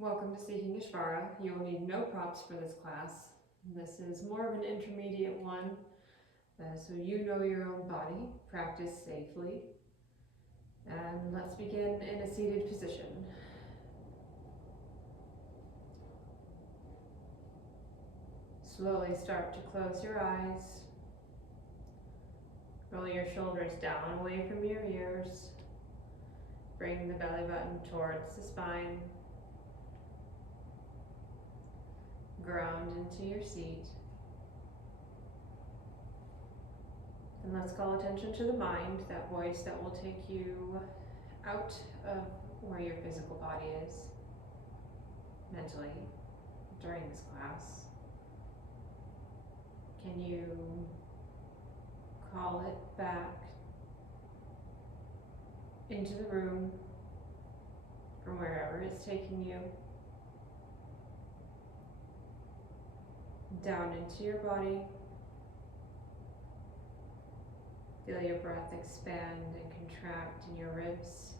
Welcome to Seeking Ishvara. You will need no props for this class. This is more of an intermediate one, so you know your own body, practice safely, and let's begin in a seated position. Slowly start to close your eyes. Roll your shoulders down away from your ears. Bring the belly button towards the spine. Ground into your seat. And let's call attention to the mind, that voice that will take you out of where your physical body is mentally during this class. Can you call it back into the room from wherever it's taking you? Down into your body. Feel your breath expand and contract in your ribs.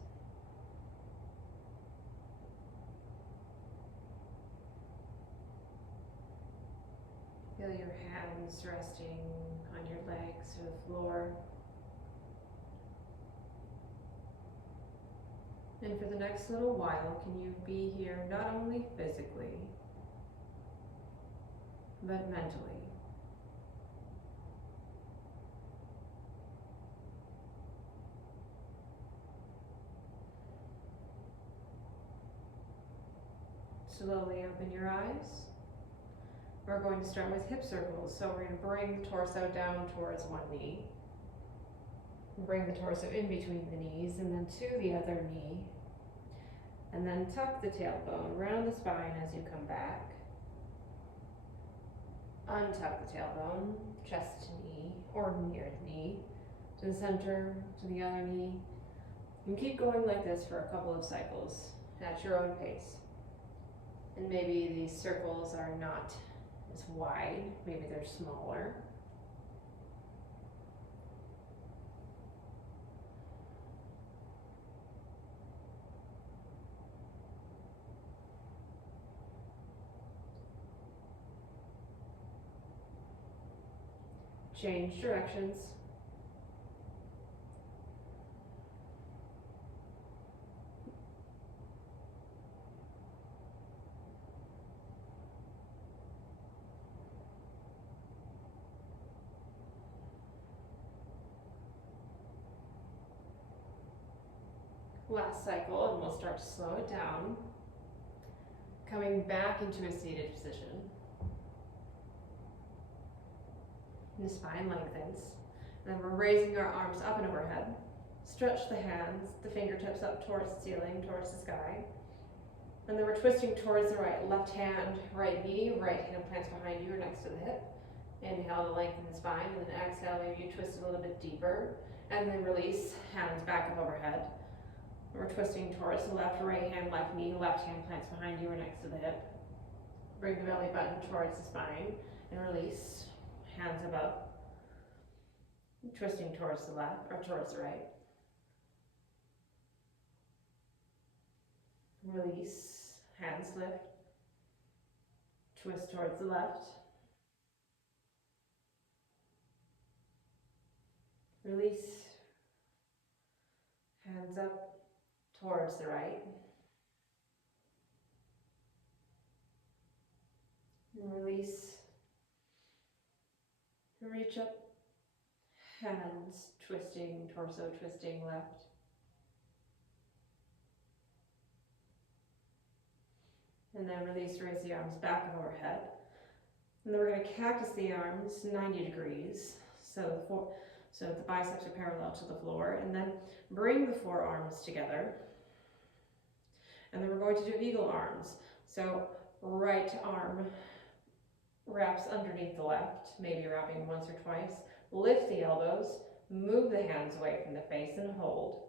Feel your hands resting on your legs or the floor. And for the next little while, can you be here not only physically, but mentally? Slowly open your eyes. We're going to start with hip circles. So we're going to bring the torso down towards one knee. Bring the torso in between the knees and then to the other knee. And then tuck the tailbone around the spine as you come back. Untuck the tailbone, chest to knee, or near the knee, to the center, to the other knee. And keep going like this for a couple of cycles at your own pace. And maybe these circles are not as wide, maybe they're smaller. Change directions. Last cycle, and we'll start to slow it down. Coming back into a seated position. The spine lengthens. And then we're raising our arms up and overhead. Stretch the hands, the fingertips up towards the ceiling, towards the sky. And then we're twisting towards the right. Left hand, right knee, right hand plants behind you or next to the hip. Inhale to lengthen the spine, and then exhale, maybe you twist a little bit deeper. And then release, hands back up overhead. We're twisting towards the left, right hand, left knee, left hand plants behind you or next to the hip. Bring the belly button towards the spine and release, hands above. Twisting towards the left or towards the right. Release, hands lift. Twist towards the left. Release, hands up towards the right. And release, reach up, hands twisting, torso twisting left. And then release, raise the arms back and overhead. And then we're going to cactus the arms 90 degrees. So the biceps are parallel to the floor. And then bring the forearms together. And then we're going to do eagle arms. So right arm wraps underneath the left, maybe wrapping once or twice. Lift the elbows, move the hands away from the face and hold.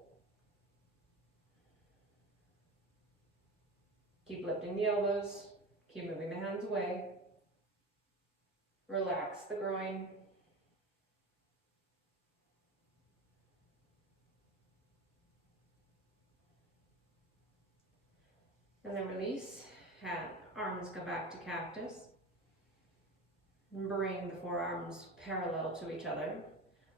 Keep lifting the elbows, keep moving the hands away. Relax the groin. And then release, arms come back to cactus. Bring the forearms parallel to each other.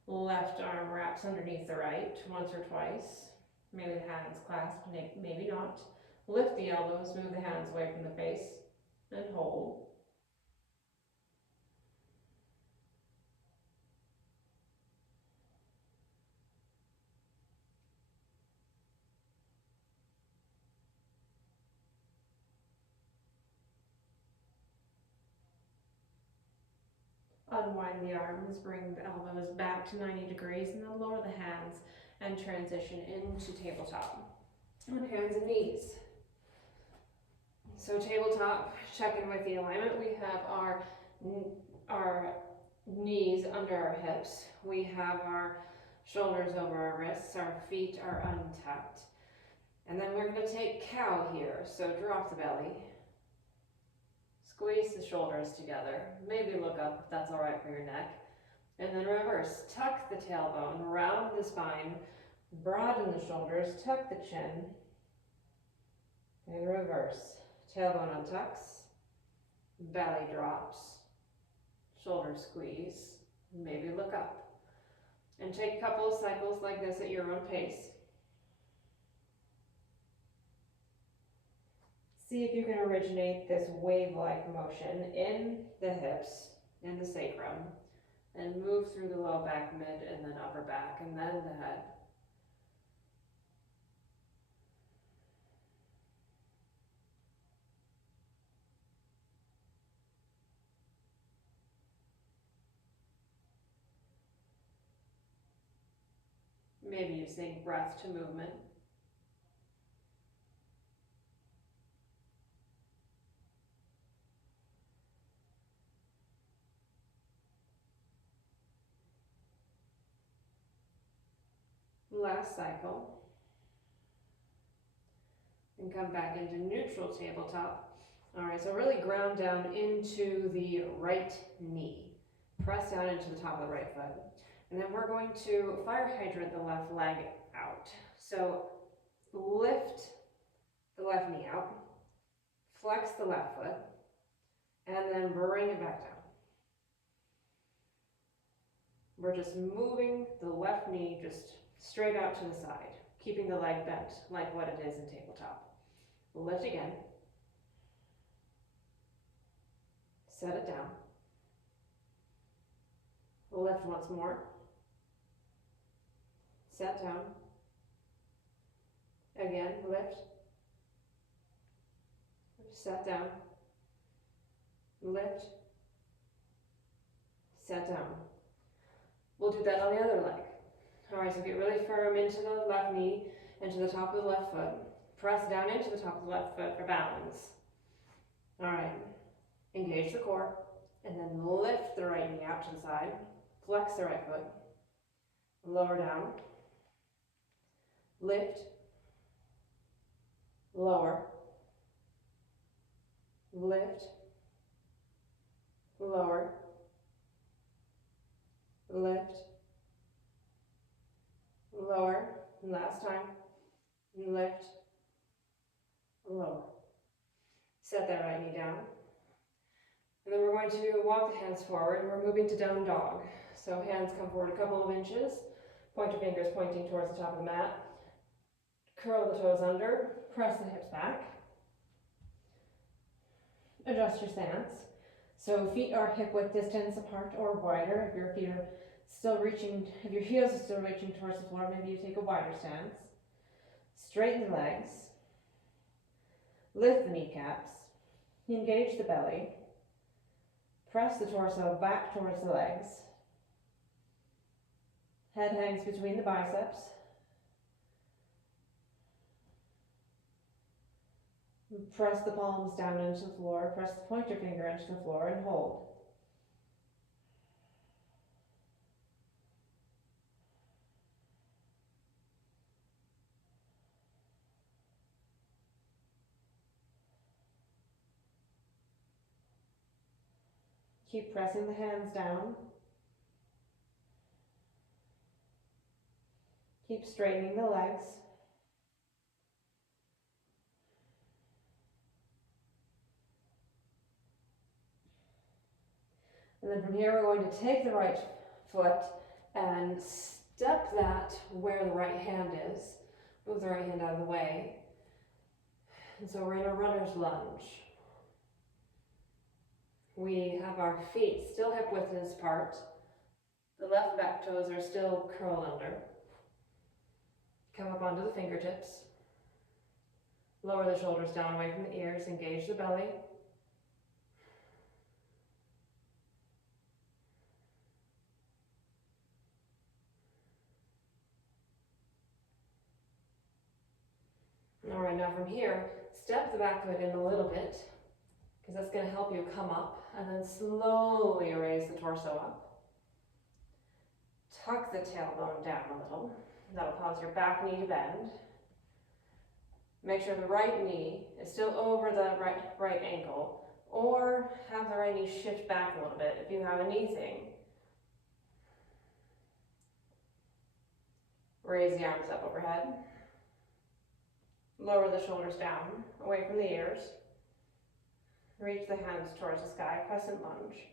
Left arm wraps underneath the right once or twice. Maybe the hands clasp, maybe not. Lift the elbows, move the hands away from the face, and hold. Unwind the arms, bring the elbows back to 90 degrees, and then lower the hands and transition into tabletop on hands and knees. So tabletop, check in with the alignment. We have our knees under our hips. We have our shoulders over our wrists. Our feet are untucked. And then we're going to take cow here. So drop the belly. Squeeze the shoulders together. Maybe look up if that's all right for your neck. And then reverse. Tuck the tailbone, round the spine, broaden the shoulders, tuck the chin, and reverse. Tailbone untucks, belly drops, shoulders squeeze, maybe look up. And take a couple of cycles like this at your own pace. See if you can originate this wave-like motion in the hips, in the sacrum, and move through the low back, mid, and then upper back, and then the head. Maybe using breath to movement. Last cycle. And come back into neutral tabletop. All right, so really ground down into the right knee. Press down into the top of the right foot. And then we're going to fire hydrant the left leg out. So lift the left knee out, flex the left foot, and then bring it back down. We're just moving the left knee just straight out to the side, keeping the leg bent like what it is in tabletop. Lift again. Set it down. Lift once more. Set down. Again, lift. Set down. Lift. Set down. We'll do that on the other leg. All right, so get really firm into the left knee, into the top of the left foot. Press down into the top of the left foot for balance. All right, engage the core, and then lift the right knee out to the side. Flex the right foot. Lower down. Lift. Lower. Lift. Lower. Lift. Lower. Last time. Lift. Lower. Set that right knee down. And then we're going to walk the hands forward. We're moving to down dog. So hands come forward a couple of inches. Point your fingers pointing towards the top of the mat. Curl the toes under. Press the hips back. Adjust your stance. So feet are hip width distance apart or wider. If your feet are still reaching, if your heels are still reaching towards the floor, maybe you take a wider stance. Straighten the legs. Lift the kneecaps. Engage the belly. Press the torso back towards the legs. Head hangs between the biceps. Press the palms down into the floor. Press the pointer finger into the floor and hold. Keep pressing the hands down. Keep straightening the legs. And then from here, we're going to take the right foot and step that where the right hand is. Move the right hand out of the way. And so we're in a runner's lunge. We have our feet still hip width apart. The left back toes are still curled under. Come up onto the fingertips. Lower the shoulders down away from the ears. Engage the belly. All right, now from here, step the back foot in a little bit, because that's going to help you come up, and then slowly raise the torso up. Tuck the tailbone down a little. That'll cause your back knee to bend. Make sure the right knee is still over the right ankle, or have the right knee shift back a little bit if you have a knee thing. Raise the arms up overhead. Lower the shoulders down, away from the ears. Reach the hands towards the sky, crescent lunge.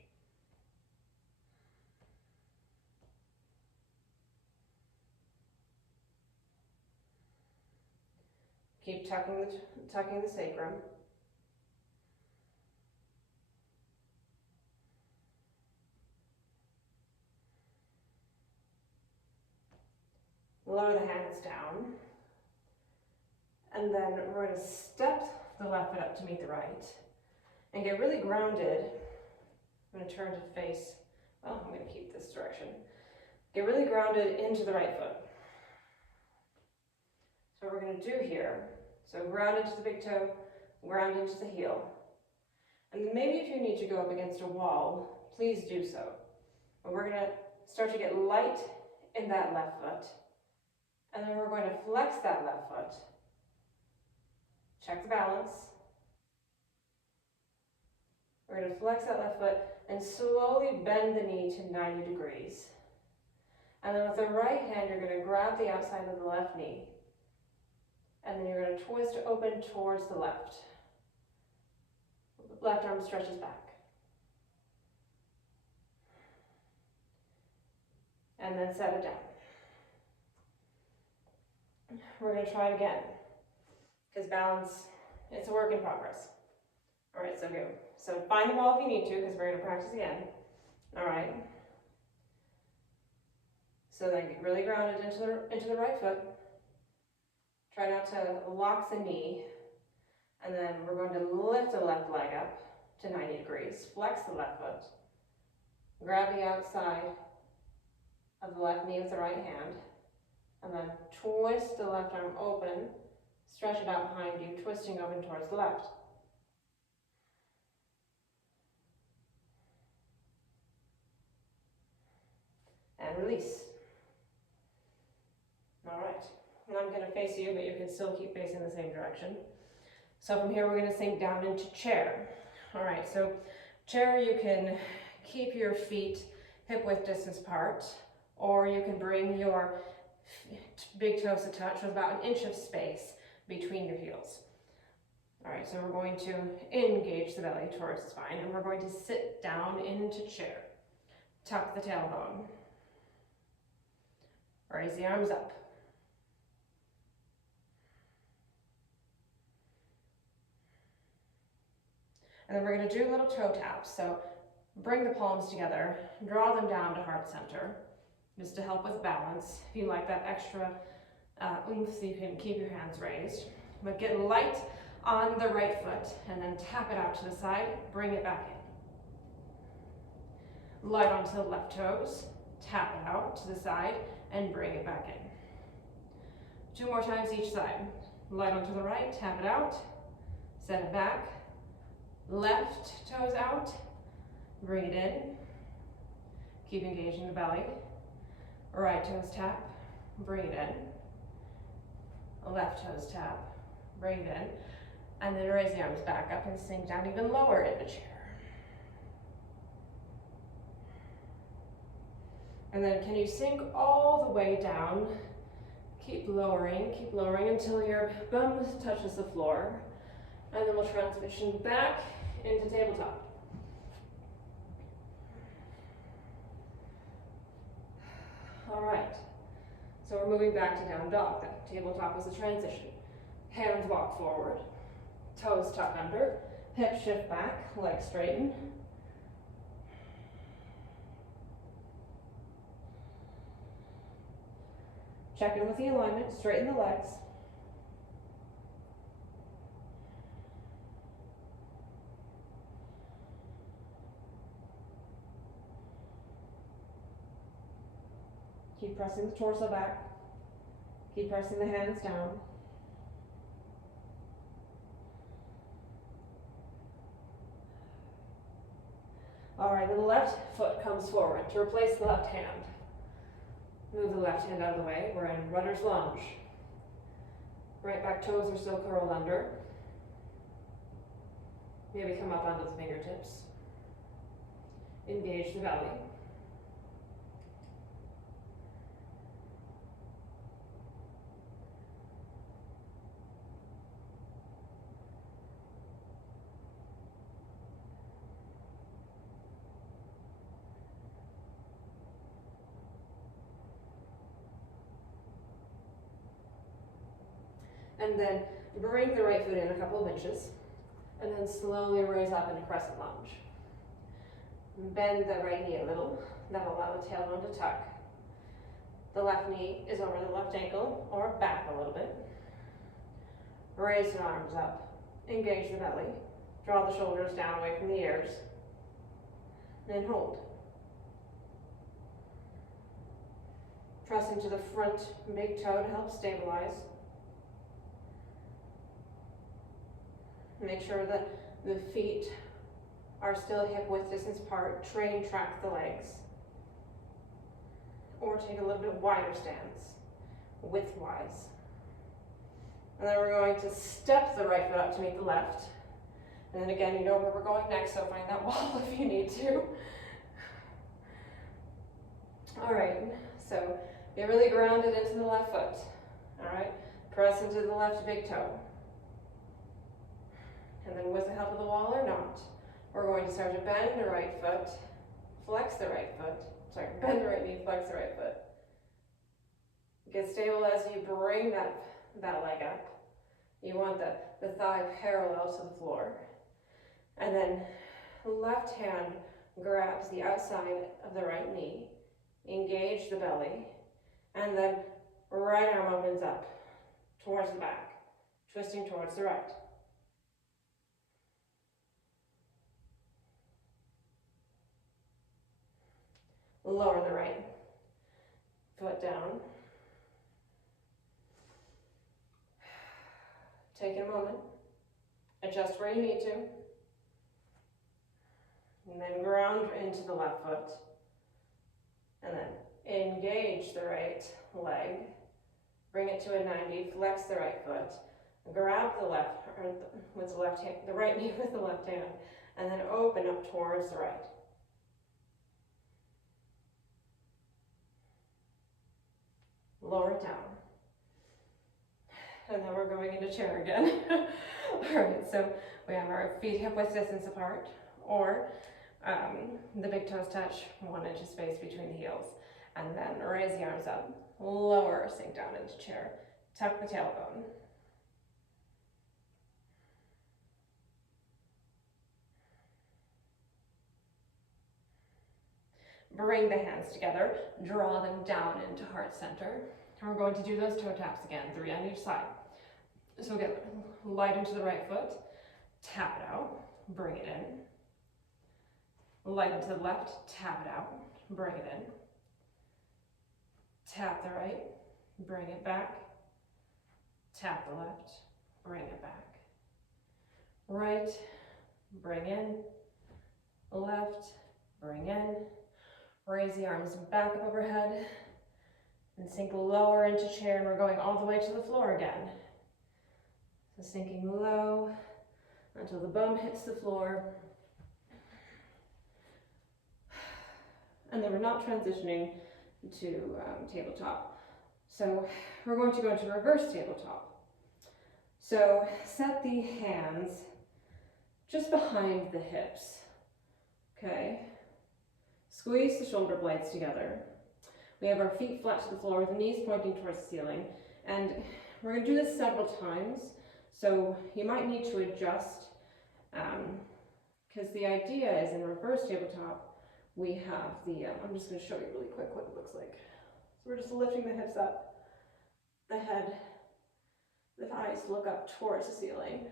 Keep tucking the sacrum. Lower the hands down. And then we're going to step the left foot up to meet the right and get really grounded. I'm going to turn to face, well, I'm going to keep this direction. Get really grounded into the right foot. So what we're going to do here, so ground into the big toe, ground into the heel. And then maybe if you need to go up against a wall, please do so. But we're going to start to get light in that left foot. And then we're going to flex that left foot. Check the balance. We're going to flex that left foot and slowly bend the knee to 90 degrees. And then with the right hand, you're going to grab the outside of the left knee. And then you're going to twist open towards the left. Left arm stretches back. And then set it down. We're going to try it again. Because balance, it's a work in progress. All right, so go. So find the wall if you need to, because we're going to practice again. All right. So then get really grounded into the right foot. Try not to lock the knee. And then we're going to lift the left leg up to 90 degrees. Flex the left foot. Grab the outside of the left knee with the right hand. And then twist the left arm open. Stretch it out behind you, twisting open towards the left. And release. All right. And I'm going to face you, but you can still keep facing the same direction. So from here, we're going to sink down into chair. All right, so chair, you can keep your feet hip width distance apart, or you can bring your big toes to touch with about 1 inch of space between your heels. All right, so we're going to engage the belly towards the spine, and we're going to sit down into chair. Tuck the tailbone. Raise the arms up. And then we're going to do little toe taps. So bring the palms together, draw them down to heart center, just to help with balance. If you like that extra oomph, you can keep your hands raised. But get light on the right foot and then tap it out to the side, bring it back in. Light onto the left toes, tap it out to the side and bring it back in. 2 more times each side. Light onto the right, tap it out, set it back. Left toes out, bring it in. Keep engaging the belly. Right toes tap, bring it in. Left toes tap, bring it in. And then raise the arms back up and sink down even lower in the chair. And then can you sink all the way down? Keep lowering until your bum touches the floor. And then we'll transition back into tabletop. All right, so we're moving back to down dog. That tabletop was a transition. Hands walk forward, toes tuck under, hips shift back, legs straighten. Check in with the alignment, straighten the legs. Keep pressing the torso back. Keep pressing the hands down. All right, the left foot comes forward to replace the left hand. Move the left hand out of the way. We're in runner's lunge. Right back toes are still curled under. Maybe come up onto the fingertips. Engage the belly. And then bring the right foot in a couple of inches, and then slowly raise up into crescent lunge. Bend the right knee a little. That'll allow the tailbone to tuck. The left knee is over the left ankle, or back a little bit. Raise the arms up. Engage the belly. Draw the shoulders down away from the ears. And hold. Press into the front big toe to help stabilize. Make sure that the feet are still hip width distance apart. Track the legs. Or take a little bit wider stance, widthwise. And then we're going to step the right foot up to meet the left. And then again, you know where we're going next, so find that wall if you need to. All right, so be really grounded into the left foot. All right, press into the left big toe. And then with the help of the wall or not, we're going to start to bend the right foot, flex the right foot, bend the right knee, flex the right foot. Get stable as you bring that leg up. You want the thigh parallel to the floor. And then left hand grabs the outside of the right knee, engage the belly, and then right arm opens up towards the back, twisting towards the right. Lower the right foot down. Take a moment, adjust where you need to, and then ground into the left foot, and then engage the right leg, bring it to a 90, flex the right foot, grab the left, or with the left hand, the right knee with the left hand, and then open up towards the right. Lower it down. And then we're going into chair again. All right, so we have our feet hip width distance apart, or the big toes touch 1 inch space between the heels. And then raise the arms up, lower, sink down into chair, tuck the tailbone. Bring the hands together, draw them down into heart center. And we're going to do those toe taps again, 3 on each side. So get light into the right foot, tap it out, bring it in. Light into the left, tap it out, bring it in. Tap the right, bring it back. Tap the left, bring it back. Right, bring in. Left, bring in. Raise the arms back up overhead and sink lower into chair, and we're going all the way to the floor again. So sinking low until the bum hits the floor. And then we're not transitioning to tabletop. So we're going to go into reverse tabletop. So set the hands just behind the hips, okay? Squeeze the shoulder blades together. We have our feet flat to the floor with the knees pointing towards the ceiling. And we're going to do this several times, so you might need to adjust, because the idea is in reverse tabletop, we have the, I'm just going to show you really quick what it looks like. So we're just lifting the hips up, the head, the eyes look up towards the ceiling,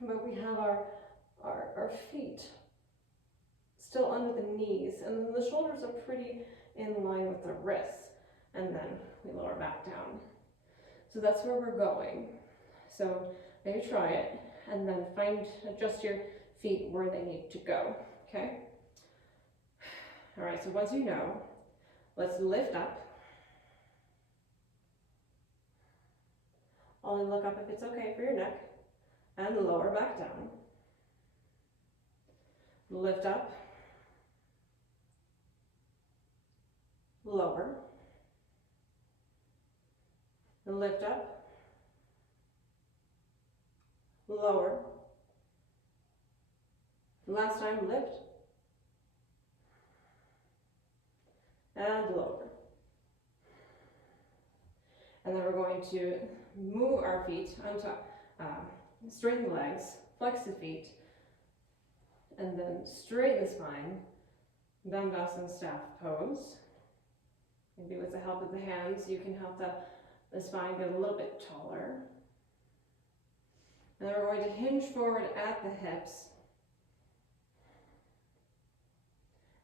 but we have our feet still under the knees, and then the shoulders are pretty in line with the wrists, and then we lower back down. So that's where we're going. So maybe try it, and then adjust your feet where they need to go, okay? All right, so once you know, let's lift up. Only look up if it's okay for your neck, and lower back down. Lift up, lower, lift up, lower. Last time, lift, and lower. And then we're going to move our feet on top, straighten the legs, flex the feet, and then straighten the spine, Dandasana staff pose. Maybe with the help of the hands, you can help the spine get a little bit taller. And then we're going to hinge forward at the hips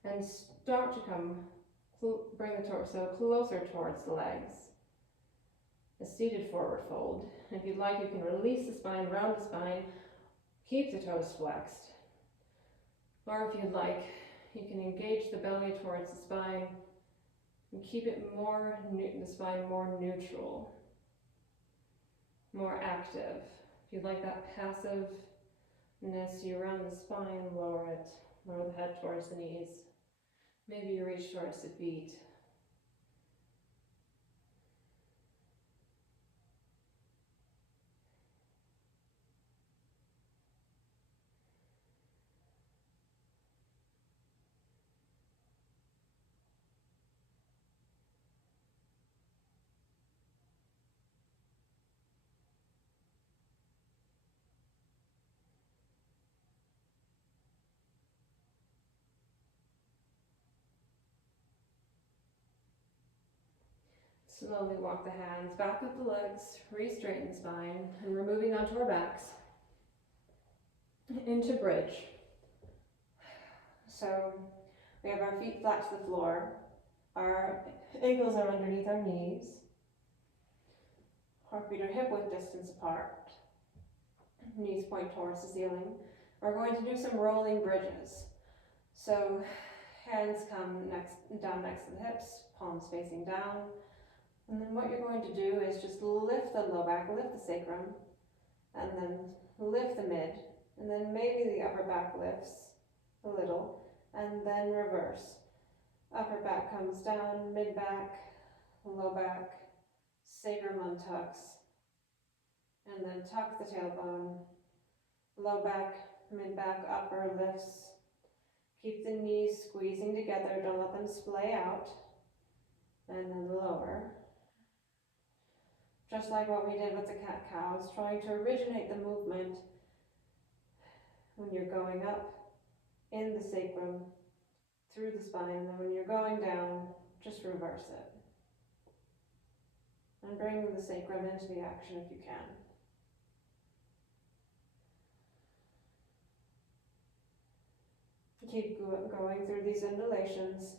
and start to bring the torso closer towards the legs. A seated forward fold. If you'd like, you can release the spine, round the spine, keep the toes flexed. Or if you'd like, you can engage the belly towards the spine and keep it the spine more neutral, more active. If you'd like that passiveness, you round the spine, lower it, lower the head towards the knees. Maybe you reach towards the feet. Slowly walk the hands back up the legs, re-straighten the spine, and we're moving onto our backs into bridge. So we have our feet flat to the floor, our ankles are underneath our knees, our feet are hip-width distance apart, knees point towards the ceiling. We're going to do some rolling bridges. So hands come down next to the hips, palms facing down. And then what you're going to do is just lift the low back, lift the sacrum, and then lift the mid, and then maybe the upper back lifts a little, and then reverse. Upper back comes down, mid back, low back, sacrum untucks, and then tuck the tailbone, low back, mid back, upper lifts. Keep the knees squeezing together, don't let them splay out, and then lower. Just like what we did with the cat-cows, trying to originate the movement when you're going up in the sacrum, through the spine, and then when you're going down, just reverse it. And bring the sacrum into the action if you can. Keep going through these undulations.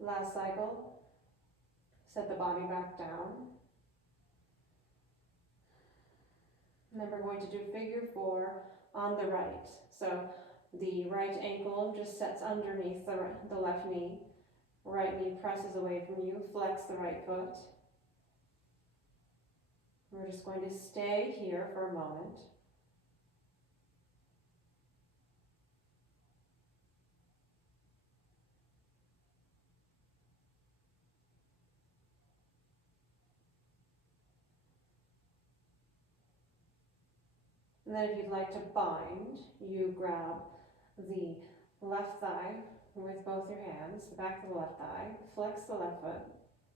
Last cycle, set the body back down. And then we're going to do figure 4 on the right. So the right ankle just sets underneath the left knee. Right knee presses away from you. Flex the right foot. We're just going to stay here for a moment. And then if you'd like to bind, you grab the left thigh with both your hands, the back of the left thigh, flex the left foot,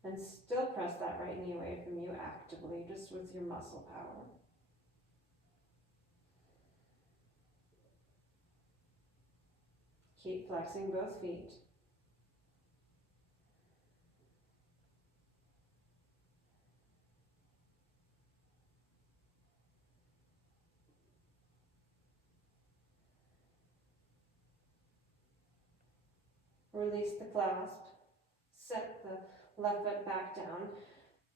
and still press that right knee away from you actively, just with your muscle power. Keep flexing both feet. Release the clasp. Set the left foot back down.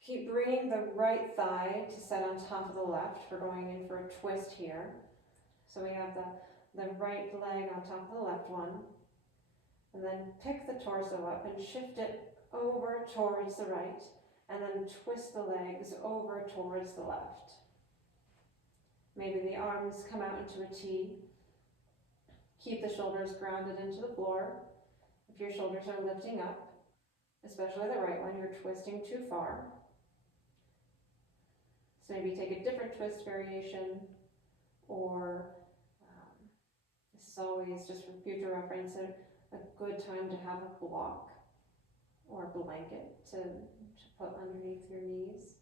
Keep bringing the right thigh to set on top of the left. We're going in for a twist here. So we have the right leg on top of the left one. And then pick the torso up and shift it over towards the right. And then twist the legs over towards the left. Maybe the arms come out into a T. Keep the shoulders grounded into the floor. If your shoulders are lifting up, especially the right one, you're twisting too far. So maybe take a different twist variation, or this is always just for future reference, a good time to have a block or blanket to put underneath your knees.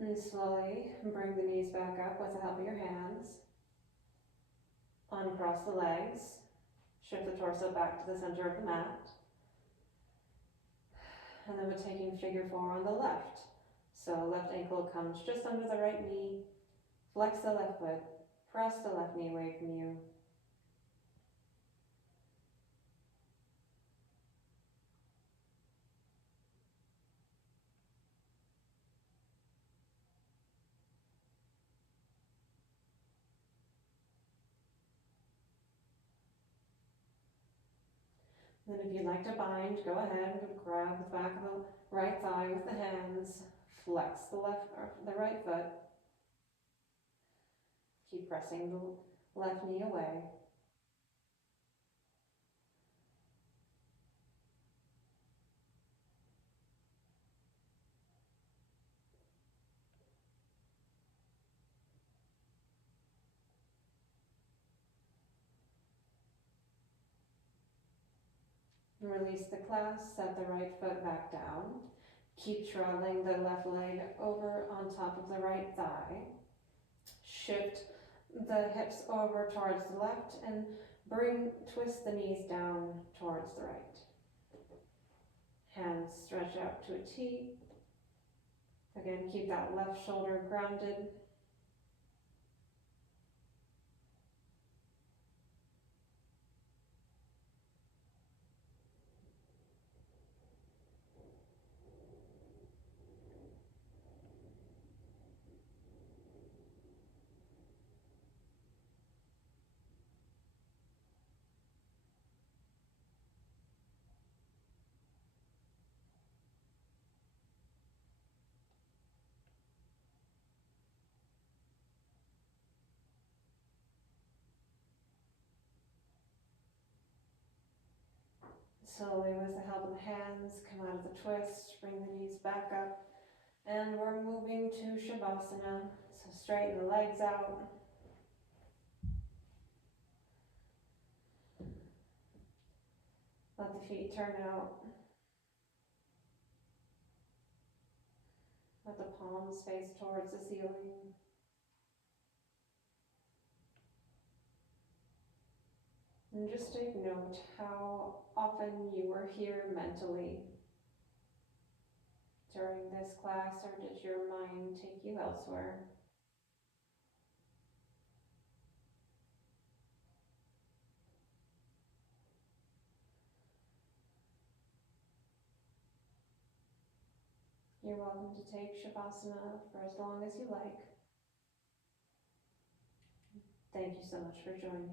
And slowly bring the knees back up with the help of your hands. Uncross the legs. Shift the torso back to the center of the mat. And then we're taking figure 4 on the left. So left ankle comes just under the right knee. Flex the left foot. Press the left knee away from you. Then if you'd like to bind, go ahead and grab the back of the right thigh with the hands, flex the right foot, keep pressing the left knee away. Release the clasp, set the right foot back down. Keep traveling the left leg over on top of the right thigh. Shift the hips over towards the left and twist the knees down towards the right. Hands stretch out to a T. Again, keep that left shoulder grounded. Slowly, with the help of the hands, come out of the twist, bring the knees back up, and we're moving to Shavasana. So straighten the legs out. Let the feet turn out. Let the palms face towards the ceiling. And just take note how often you were here mentally during this class, or did your mind take you elsewhere? You're welcome to take Shavasana for as long as you like. Thank you so much for joining.